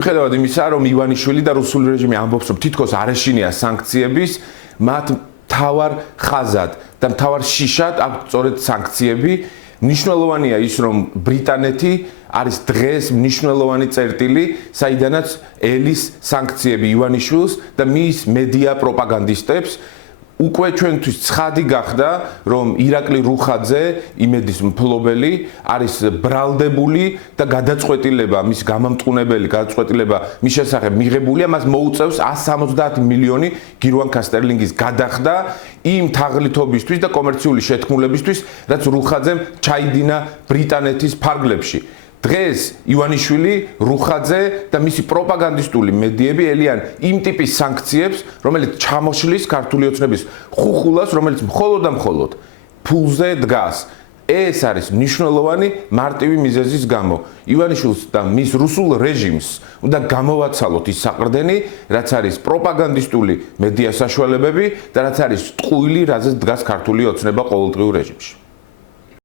Ხედავთ იმისა, რომ ივანიშვილი და რუსული რეჟიმი ამბობს, რომ თითქოს არ ეშინია სანქციების, მათ მთავარ ხაზად და მთავარ შიშად აქვს სწორედ სანქციები. მნიშვნელოვანია ის, რომ ბრიტანეთი არის დღეს მნიშვნელოვანი წერტილი, საიდანაც ელის სანქციები ივანიშვილს და მის მედია პროპაგანდისტებს. უკვე ჩვენთვის ცხადი გახდა, რომ ირაკლი რუხაძე, იმედის მფლობელი, არის ბრალდებული და გადაწყვეტილება, მის გამამტყუნებელი გადაწყვეტილება მის შესახებ მიღებულია, მას მოუწევს 170 მილიონი გირვანკა სტერლინგის გადახდა იმ თაღლითობისთვის და კომერციული შეთქმულებისთვის, რაც რუხაძემ ჩაიდინა ბრიტანეთის ფარგლებში. დღეს ივანიშვილი, რუხაძე და მისი პროპაგანდისტული მედიები ელიან იმ ტიპის სანქციებს, რომელიც ჩამოშლის ქართული ოცნების ხუხულას, რომელიც მხოლოდ და მხოლოდ ფულზე დგას. ეს არის მნიშვნელოვანი მარტივი მიზეზის გამო. ივანიშვილს და მის რუსულ რეჟიმს უნდა გამოვაცალოთ ის საყრდენი, რაც არის პროპაგანდისტული მედია საშუალებები და რაც არის ტყუილი, რაზეც დგას ქართული ოცნება ყოველდღიურ რეჟიმში.